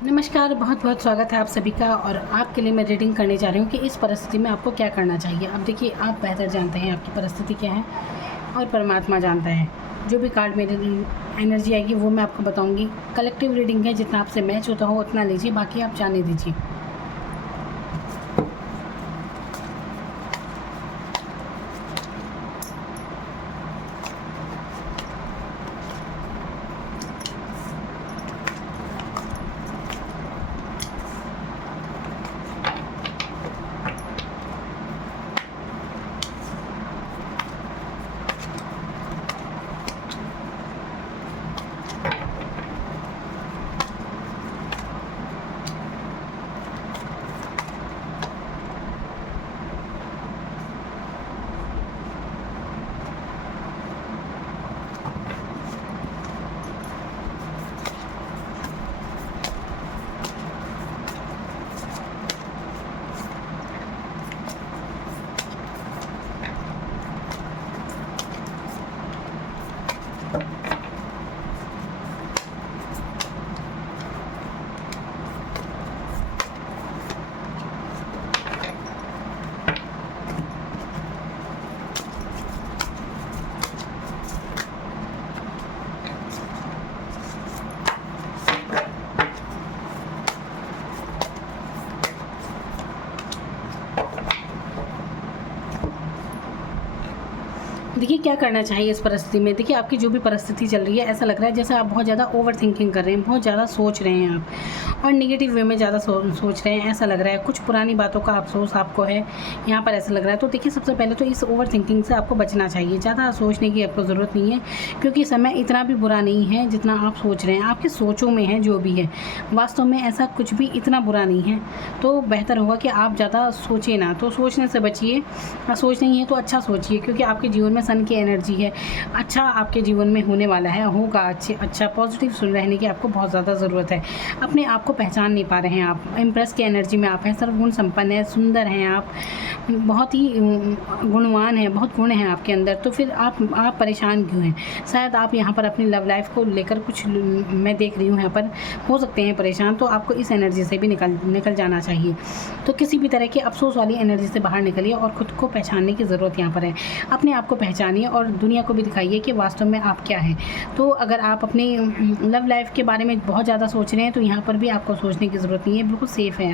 नमस्कार, बहुत बहुत स्वागत है आप सभी का। और आपके लिए मैं रीडिंग करने जा रही हूँ कि इस परिस्थिति में आपको क्या करना चाहिए। अब देखिए, आप बेहतर जानते हैं आपकी परिस्थिति क्या है और परमात्मा जानता है। जो भी कार्ड मेरी एनर्जी आएगी वो मैं आपको बताऊँगी। कलेक्टिव रीडिंग है, जितना आपसे मैच होता हो उतना लीजिए, बाकी आप जाने दीजिए। देखिए, क्या करना चाहिए इस परिस्थिति में। देखिए, आपकी जो भी परिस्थिति चल रही है, ऐसा लग रहा है जैसे आप बहुत ज़्यादा ओवर थिंकिंग कर रहे हैं, बहुत ज़्यादा सोच रहे हैं आप, और नेगेटिव वे में ज़्यादा सोच रहे हैं, ऐसा लग रहा है। कुछ पुरानी बातों का अफसोस आपको है, यहाँ पर ऐसा लग रहा है। तो देखिए, सबसे पहले तो इस ओवर थिंकिंग से आपको बचना चाहिए। ज़्यादा सोचने की आपको ज़रूरत नहीं है, क्योंकि समय इतना भी बुरा नहीं है जितना आप सोच रहे हैं। आपकी सोचों में है जो भी है, वास्तव में ऐसा कुछ भी इतना बुरा नहीं है। तो बेहतर होगा कि आप ज़्यादा सोचिए ना, तो सोचने से बचिए। सोच नहीं है तो अच्छा सोचिए, क्योंकि आपके जीवन में सन की एनर्जी है। अच्छा आपके जीवन में होने वाला है, होगा अच्छा पॉजिटिव सुन रहने की आपको बहुत ज़्यादा ज़रूरत है। अपने आप को पहचान नहीं पा रहे हैं आप, इम्प्रेस की एनर्जी में आप हैं, सर्वगुण संपन्न है, सुंदर हैं आप, बहुत ही गुणवान हैं, बहुत गुण हैं आपके अंदर। तो फिर आप परेशान क्यों हैं? शायद आप यहाँ पर अपनी लव लाइफ को लेकर कुछ मैं देख रही हूँ यहाँ पर हो सकते हैं परेशान। तो आपको इस एनर्जी से भी निकल जाना चाहिए। तो किसी भी तरह की अफसोस वाली एनर्जी से बाहर निकलिए और खुद को पहचानने की ज़रूरत यहाँ पर है। अपने आप को पहचानिए और दुनिया को भी दिखाइए कि वास्तव में आप क्या हैं। तो अगर आप अपनी लव लाइफ के बारे में बहुत ज़्यादा सोच रहे हैं, तो यहाँ पर भी आपको सोचने की ज़रूरत नहीं है, बिल्कुल सेफ़ है।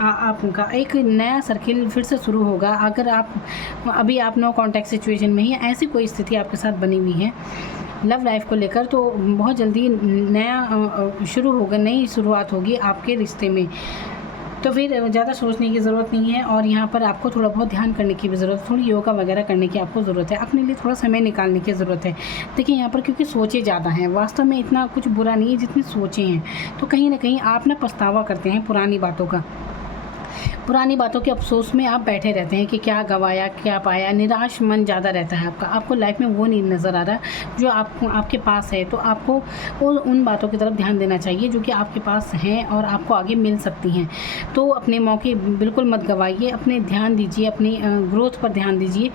आपका एक नया सर्किल फिर से शुरू होगा। अगर आप नो कॉन्टैक्ट सिचुएशन में ही, ऐसी कोई स्थिति आपके साथ बनी हुई है लव लाइफ को लेकर, तो बहुत जल्दी नया शुरू होगा, नई शुरुआत होगी आपके रिश्ते में। तो फिर ज़्यादा सोचने की ज़रूरत नहीं है। और यहाँ पर आपको थोड़ा बहुत ध्यान करने की भी ज़रूरत है, थोड़ी योगा वगैरह करने की आपको ज़रूरत है, अपने लिए थोड़ा समय निकालने की ज़रूरत है। देखिए, यहाँ पर क्योंकि सोचे ज़्यादा हैं, वास्तव में इतना कुछ बुरा नहीं है जितनी सोचे हैं। तो कहीं ना कहीं आप ना पछतावा करते हैं पुरानी बातों का, पुरानी बातों के अफसोस में आप बैठे रहते हैं कि क्या गंवाया, क्या पाया। निराश मन ज़्यादा रहता है आपको लाइफ में वो नहीं नज़र आ रहा जो आपके पास है। तो आपको उन बातों की तरफ ध्यान देना चाहिए जो कि आपके पास हैं और आपको आगे मिल सकती हैं। तो अपने मौके बिल्कुल मत गंवाइए, अपने ध्यान दीजिए, अपनी ग्रोथ पर ध्यान दीजिए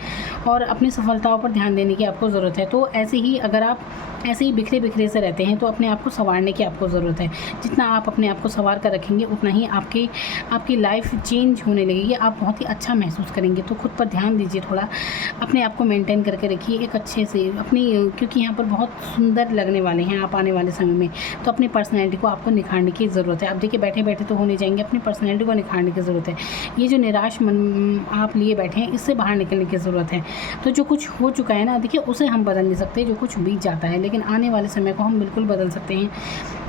और अपनी सफलताओं पर ध्यान देने की आपको ज़रूरत है। तो ऐसे ही अगर आप ऐसे ही बिखरे बिखरे से रहते हैं, तो अपने आप को संवारने की आपको ज़रूरत है। जितना आप अपने आप को संवार कर रखेंगे, उतना ही आपकी लाइफ चेंज होने लगेगी, आप बहुत ही अच्छा महसूस करेंगे। तो खुद पर ध्यान दीजिए, थोड़ा अपने आप को मेंटेन करके रखिए एक अच्छे से अपनी, क्योंकि यहाँ पर बहुत सुंदर लगने वाले हैं आप आने वाले समय में। तो अपनी पर्सनैलिटी को आपको निखारने की ज़रूरत है। आप देखिए, बैठे बैठे तो हो नहीं जाएंगे, अपनी पर्सनैलिटी को निखारने की ज़रूरत है। ये जो निराश मन आप लिए बैठे हैं, इससे बाहर निकलने की ज़रूरत है। तो जो कुछ हो चुका है ना, देखिए उसे हम बदल नहीं सकते, जो कुछ बीत जाता है, लेकिन आने वाले समय को हम बिल्कुल बदल सकते हैं।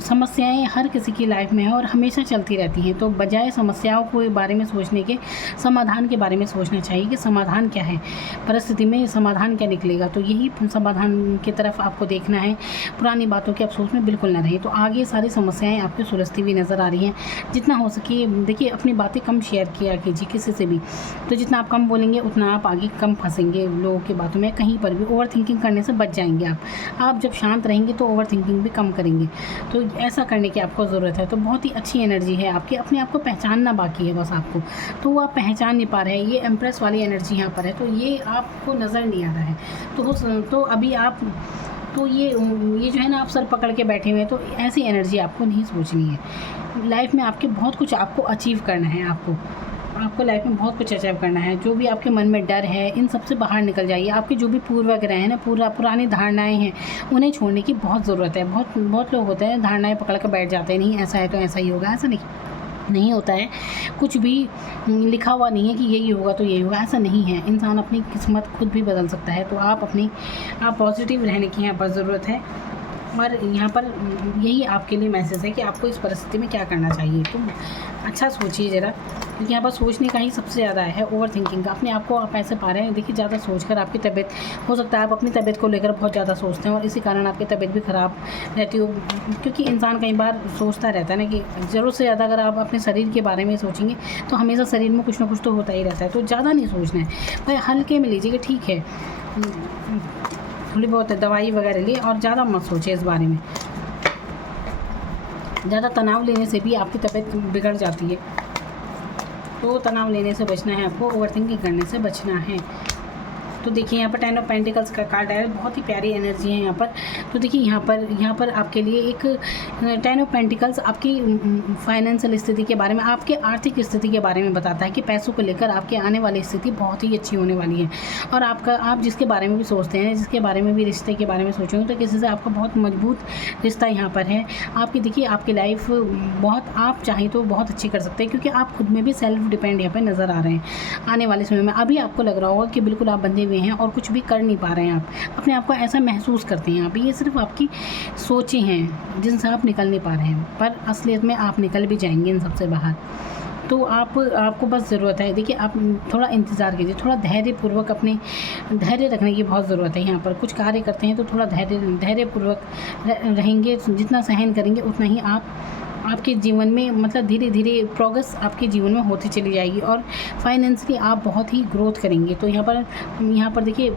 समस्याएं हर किसी की लाइफ में है और हमेशा चलती रहती हैं। तो बजाय समस्याओं के बारे में सोचने के, समाधान के बारे में सोचना चाहिए कि समाधान क्या है, परिस्थिति में समाधान क्या निकलेगा। तो यही समाधान की तरफ आपको देखना है। पुरानी बातों के अफसोस में बिल्कुल ना रहे। तो आगे सारी समस्याएं आपकी सुलझती हुई नज़र आ रही हैं। जितना हो सके देखिए, अपनी बातें कम शेयर किया कीजिए किसी से भी। तो जितना आप कम बोलेंगे, उतना आप आगे कम फंसेंगे लोगों की बातों में, कहीं पर भी ओवर थिंकिंग करने से बच जाएंगे आप जब शांत रहेंगे तो ओवर थिंकिंग भी कम करेंगे। तो ऐसा करने की आपको ज़रूरत है। तो बहुत ही अच्छी एनर्जी है आपकी, अपने आप को पहचानना बाकी है बस आपको। तो वो आप पहचान नहीं पा रहे हैं, ये एम्प्रेस वाली एनर्जी यहाँ पर है, तो ये आपको नज़र नहीं आ रहा है। तो अभी आप तो ये जो है ना, आप सर पकड़ के बैठे हुए हैं, तो ऐसी एनर्जी आपको नहीं सोचनी है। लाइफ में आपके बहुत कुछ आपको अचीव करना है, आपको लाइफ में बहुत कुछ अचीव करना है। जो भी आपके मन में डर है, इन सब से बाहर निकल जाइए। आपके जो भी पूर्वग्रह हैं ना, पुरानी धारणाएं हैं, उन्हें छोड़ने की बहुत ज़रूरत है। बहुत लोग होते हैं धारणाएं पकड़ कर बैठ जाते हैं, नहीं ऐसा है तो ऐसा ही होगा। ऐसा नहीं होता है। कुछ भी लिखा हुआ नहीं है कि यही होगा तो यही होगा, ऐसा नहीं है। इंसान अपनी किस्मत खुद भी बदल सकता है। तो आप पॉजिटिव रहने की यहाँ पर ज़रूरत है। और यहाँ पर यही आपके लिए मैसेज है कि आपको इस परिस्थिति में क्या करना चाहिए। तो अच्छा सोचिए ज़रा, क्योंकि यहाँ पर सोचने का ही सबसे ज़्यादा है, ओवर थिंकिंग का। अपने आप को आप ऐसे पा रहे हैं, देखिए ज़्यादा सोचकर आपकी तबीयत, हो सकता है आप अपनी तबीयत को लेकर बहुत ज़्यादा सोचते हैं और इसी कारण आपकी तबीयत भी ख़राब रहती हो। क्योंकि इंसान कई बार सोचता रहता है ना कि ज़रूरत से ज़्यादा अगर आप अपने शरीर के बारे में सोचेंगे तो हमेशा शरीर में कुछ ना कुछ तो होता ही रहता है। तो ज़्यादा नहीं सोचना है भाई, हल्के में लीजिए कि ठीक है, थोड़ी बहुत दवाई वगैरह लिए और ज़्यादा मत सोचिए इस बारे में। ज़्यादा तनाव लेने से भी आपकी तबीयत बिगड़ जाती है। तो तनाव लेने से बचना है आपको, ओवर थिंकिंग करने से बचना है। तो देखिए यहाँ पर 10 ऑफ पेंटिकल्स का कार्ड है, बहुत ही प्यारी एनर्जी है यहाँ पर। तो देखिए यहाँ पर आपके लिए एक 10 ऑफ पेंटिकल्स आपकी फाइनेंशियल स्थिति के बारे में, आपके आर्थिक स्थिति के बारे में बताता है कि पैसों को लेकर आपके आने वाली स्थिति बहुत ही अच्छी होने वाली है। और आप जिसके बारे में भी सोचते हैं, जिसके बारे में भी रिश्ते के बारे में सोचेंगे, तो किसी से आपका बहुत मजबूत रिश्ता यहाँ पर है। आपकी देखिए आपकी लाइफ बहुत, आप चाहें तो बहुत अच्छी कर सकते हैं, क्योंकि आप खुद में भी सेल्फ डिपेंड यहाँ पर नज़र आ रहे हैं। आने वाले समय में अभी आपको लग रहा होगा कि बिल्कुल आप बंधे हुए हैं और कुछ भी कर नहीं पा रहे हैं, आप अपने आप को ऐसा महसूस करते हैं। आप ये सिर्फ आपकी सोचें हैं जिनसे आप निकल नहीं पा रहे हैं, पर असलियत में आप निकल भी जाएंगे इन सबसे बाहर। तो आपको बस ज़रूरत है, देखिए आप थोड़ा इंतज़ार कीजिए, थोड़ा धैर्यपूर्वक, अपने धैर्य रखने की बहुत ज़रूरत है। यहाँ पर कुछ कार्य करते हैं तो थोड़ा धैर्यपूर्वक रहेंगे, जितना सहन करेंगे उतना ही आपके जीवन में, मतलब धीरे धीरे प्रोग्रेस आपके जीवन में होती चली जाएगी और फाइनेंशियली आप बहुत ही ग्रोथ करेंगे। तो यहाँ पर देखिए,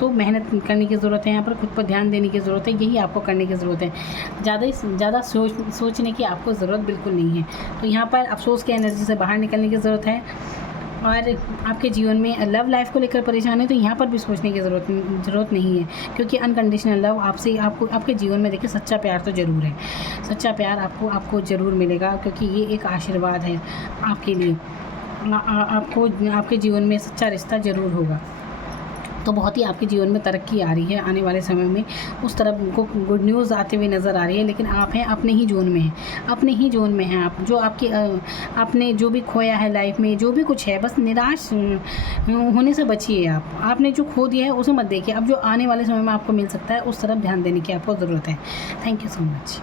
तो मेहनत करने की ज़रूरत है, यहाँ पर खुद पर ध्यान देने की ज़रूरत है, यही आपको करने की ज़रूरत है। ज़्यादा सोचने की आपको ज़रूरत बिल्कुल नहीं है। तो यहाँ पर अफसोस की एनर्जी से बाहर निकलने की ज़रूरत है। और आपके जीवन में लव लाइफ को लेकर परेशान है तो यहाँ पर भी सोचने की ज़रूरत नहीं है, क्योंकि अनकंडीशनल लव आपके जीवन में देखिए सच्चा प्यार तो ज़रूर है। सच्चा प्यार आपको ज़रूर मिलेगा, क्योंकि ये एक आशीर्वाद है आपके लिए। आपको आपके जीवन में सच्चा रिश्ता ज़रूर होगा। तो बहुत ही आपके जीवन में तरक्की आ रही है आने वाले समय में, उस तरफ को गुड न्यूज़ आते हुए नज़र आ रही है। लेकिन आप हैं अपने ही जोन में हैं, अपने ही जोन में हैं आप। जो आपने जो भी खोया है लाइफ में, जो भी कुछ है, बस निराश होने से बचिए। आपने जो खो दिया है उसे मत देखिए। अब जो आने वाले समय में आपको मिल सकता है उस तरफ ध्यान देने की आपको ज़रूरत है। Thank you so much.